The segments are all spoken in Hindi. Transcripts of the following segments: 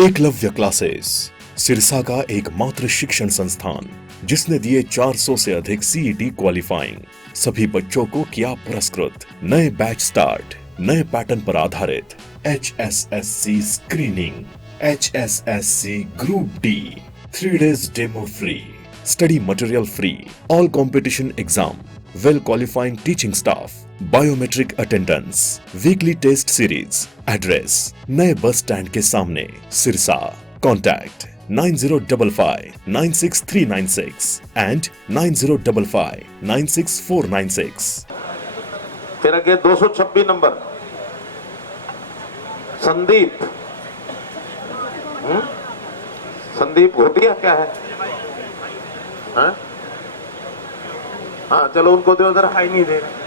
एकलव्य क्लासेस सिरसा का एकमात्र शिक्षण संस्थान जिसने दिए 400 से अधिक सीईटी क्वालिफाइंग। सभी बच्चों को किया पुरस्कृत। नए बैच स्टार्ट, नए पैटर्न पर आधारित HSSC screening, HSSC group D, 3 days demo free, study material free, all competition exam, well qualifying teaching staff, biometric attendance, weekly test series. Address नए बस स्टैंड के सामने, सिरसा। Contact 9055966396 and 9055966496। फिर आगे 226 नंबर संदीप। संदीप घोटिया क्या है? हाँ चलो उनको दो, उधर हाई नहीं दे रहे।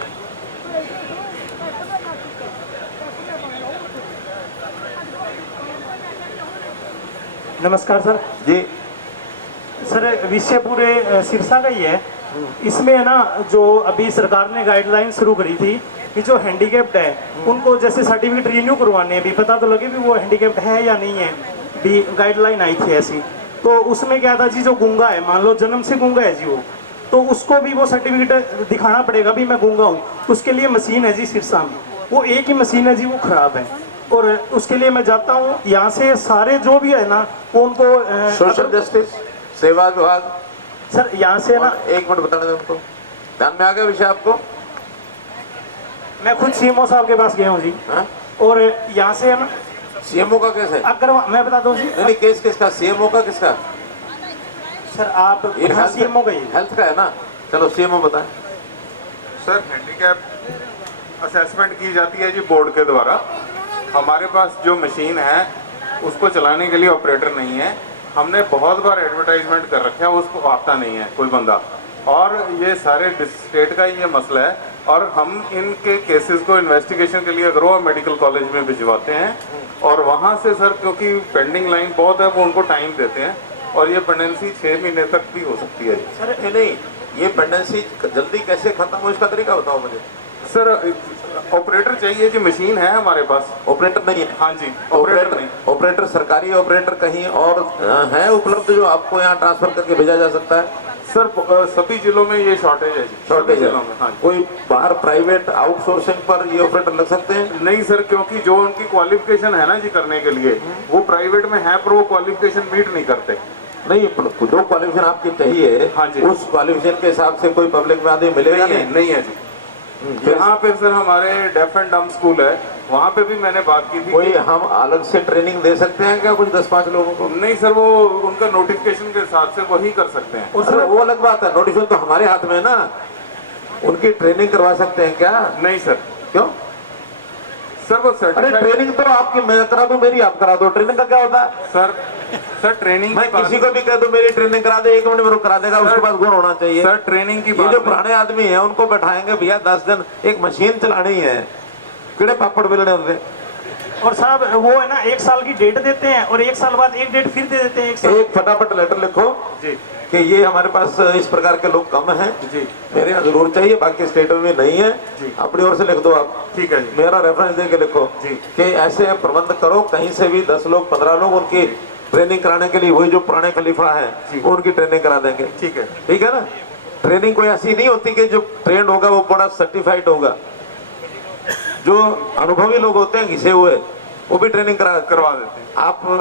नमस्कार सर जी सर, विषय पूरे सिरसा का ही है। इसमें है ना, जो अभी सरकार ने गाइडलाइन शुरू करी थी कि जो हैंडीकैप्ड है उनको जैसे सर्टिफिकेट रिन्यू करवाने, अभी पता तो लगे भी वो हैंडीकैप्ड है या नहीं है, भी गाइडलाइन आई थी ऐसी। तो उसमें क्या था जी, जो गूंगा है, मान लो जन्म से गूंगा है जी वो, तो उसको भी वो सर्टिफिकेट दिखाना पड़ेगा भी मैं गूंगा हूँ। उसके लिए मशीन है जी सिरसा में, वो एक ही मशीन है जी, वो खराब है। और उसके लिए मैं जाता हूँ यहाँ से, सारे जो भी है ना वो उनको सोशल जस्टिस सेवा विभाग सर यहाँ से ना, एक मिनट बताने दें उनको। ध्यान में आ गया विषय आपको? मैं खुद सीएमओ साहब के पास गया हूँ जी। हाँ? और यहाँ से है ना, सीएमओ का केस है? अगर मैं बता दूँ जी। नहीं, केस किसका? सीएमओ का किसका? सर आप सीएमओ का ही, हेल्थ का है ना? चलो सीएमओ बताएं। सर हैंडीकैप असेसमेंट की जाती है जी बोर्ड के द्वारा। हमारे पास जो मशीन है उसको चलाने के लिए ऑपरेटर नहीं है। हमने बहुत बार एडवर्टाइजमेंट कर रखा है, उसको आता नहीं है कोई बंदा। और ये सारे स्टेट का ही ये मसला है। और हम इनके केसेस को इन्वेस्टिगेशन के लिए अग्रोवा मेडिकल कॉलेज में भिजवाते हैं, और वहाँ से सर क्योंकि पेंडिंग लाइन बहुत है वो उनको टाइम देते हैं, और ये पेंडेंसी 6 महीने तक भी हो सकती है। सर नहीं, ये पेंडेंसी जल्दी कैसे खत्म हो इसका तरीका बताओ मुझे। सर ऑपरेटर चाहिए जी, मशीन है हमारे पास। ऑपरेटर नहीं है? हाँ जी, ऑपरेटर नहीं। ऑपरेटर सरकारी ऑपरेटर कहीं और है उपलब्ध जो आपको यहाँ ट्रांसफर करके भेजा जा सकता है? सर सभी जिलों में ये शॉर्टेज है जी, शॉर्टेज सभी है। जिलों में। हाँ जी। कोई बाहर प्राइवेट आउटसोर्सिंग पर ये ऑपरेटर लग सकते हैं? नहीं सर, क्योंकि जो उनकी क्वालिफिकेशन है ना जी करने के लिए, वो प्राइवेट में है पर वो क्वालिफिकेशन मीट नहीं करते। नहीं, जो क्वालिफिकेशन आपकी चाहिए, हाँ जी, उस क्वालिफिकेशन के हिसाब से कोई पब्लिक में आदमी मिलेगा नहीं? नहीं है जी। यहाँ पे सर हमारे डेफ एंड डम्ब स्कूल है, वहाँ पे भी मैंने बात की थी। कोई हम अलग से ट्रेनिंग दे सकते हैं क्या कुछ 10-5 लोगों को? नहीं सर, वो उनका नोटिफिकेशन के हिसाब से वही कर सकते हैं। और सर वो अलग बात है, नोटिफिकेशन तो हमारे हाथ में है ना, उनकी ट्रेनिंग करवा सकते हैं क्या? नहीं सर। क्यों सर? वो अरे सर्टिफाइड। ट्रेनिंग तो आपकी मैं करा दूं, मेरी आप करा दो, ट्रेनिंग का क्या होता है? सर ट्रेनिंग मैं किसी को भी कह दूं मेरी ट्रेनिंग करा दे, 1 मिनट में वो करा देगा। उसके पास गुण होना चाहिए। सर ट्रेनिंग की ये बात जो पुराने आदमी है उनको बैठाएंगे भैया 10 दिन, एक मशीन चलानी है, कीड़े पापड़ बेलने होते। और साहब वो है ना, 1 साल की डेट देते हैं और 1 साल बाद एक डेट फिर दे देते हैं। एक फटाफट लेटर लिखो जी कि ये हमारे पास इस प्रकार के लोग कम हैं जी, मेरे यहाँ जरूर चाहिए, बाकी स्टेटों में नहीं है जी। अपनी ओर से लिख दो आप। ठीक है जी। मेरा रेफरेंस दे के लिखो जी कि ऐसे प्रबंध करो, कहीं से भी 10 लोग 15 लोग उनकी ट्रेनिंग कराने के लिए, वही जो पुराने खलीफा है वो उनकी ट्रेनिंग करा देंगे। ठीक है, ठीक है ना? ट्रेनिंग कोई ऐसी नहीं होती कि जो ट्रेंड होगा वो बड़ा सर्टिफाइड होगा। जो अनुभवी लोग होते हैं घिसे हुए, वो भी ट्रेनिंग करवा देते हैं।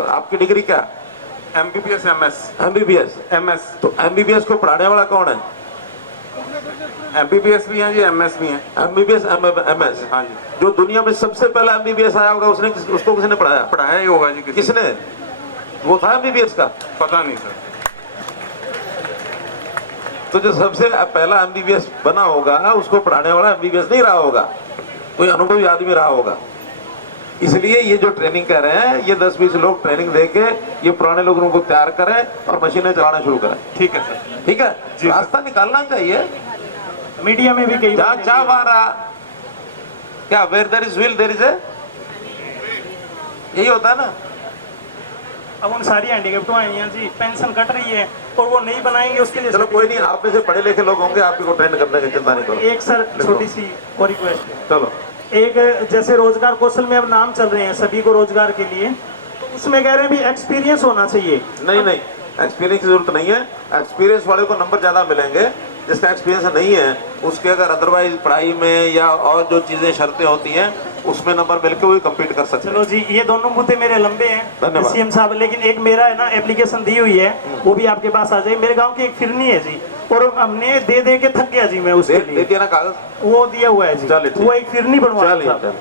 आपकी डिग्री क्या? MBBS MS MBBS MS। तो MBBS को पढ़ाने वाला कौन है? MBBS भी है जी, MS भी है। MBBS MS। हाँ जी। जो दुनिया में सबसे पहला MBBS आया होगा उसको किसने पढ़ाया? पढ़ाया ही होगा जी। किसने? वो था MBBS का? पता नहीं सर। तो जो सबसे पहला MBBS बना होगा उसको पढ़ाने वाला MBBS नहीं रहा होगा, कोई अनुभवी आदमी रहा होगा। इसलिए ये जो ट्रेनिंग कर रहे हैं, ये 10-20 लोग ट्रेनिंग देके ये पुराने लोगों को तैयार करें और मशीनें चलाना शुरू करें। ठीक है सर। ठीक है, रास्ता निकालना चाहिए। मीडिया में भी कई जहाँ चाह मारा क्या, where there is will there is a, यही होता है ना। अब उन सारी हैंडीकैप्ड आई हैं जी, पेंशन कट रही है और वो नहीं बनाएंगे उसके लिए। चलो कोई नहीं, आप में से पढ़े लिखे लोग होंगे, आप को ट्रेन करने की चिंता नहीं करो। एक सर छोटी सी और रिक्वेस्ट है। चलो एक जैसे रोजगार कौशल में अब नाम चल रहे हैं सभी को रोजगार के लिए, उसमें कह रहे हैं भी एक्सपीरियंस होना चाहिए। नहीं नहीं, एक्सपीरियंस की जरूरत नहीं है। एक्सपीरियंस वाले को नंबर ज्यादा मिलेंगे, जिसका एक्सपीरियंस नहीं है उसके अगर अदरवाइज पढ़ाई में या और जो चीजें शर्तें होती हैं उसमें नंबर मिलकर वही कम्पीट कर सकते हैं। चलो जी, ये दोनों मुद्दे मेरे लंबे हैं धन्यवाद। सीएम साहब, लेकिन एक मेरा है ना एप्लीकेशन दी हुई है, वो भी आपके पास आ जाए। मेरे गांव की एक फिरनी है जी, और हमने दे दे के थक गया जी मैं उसके दे लिए। दिया ना कागज? वो दिया हुआ है जी, चलिए, ठीक। वो एक फिरनी बनवा चलिए, चलिए।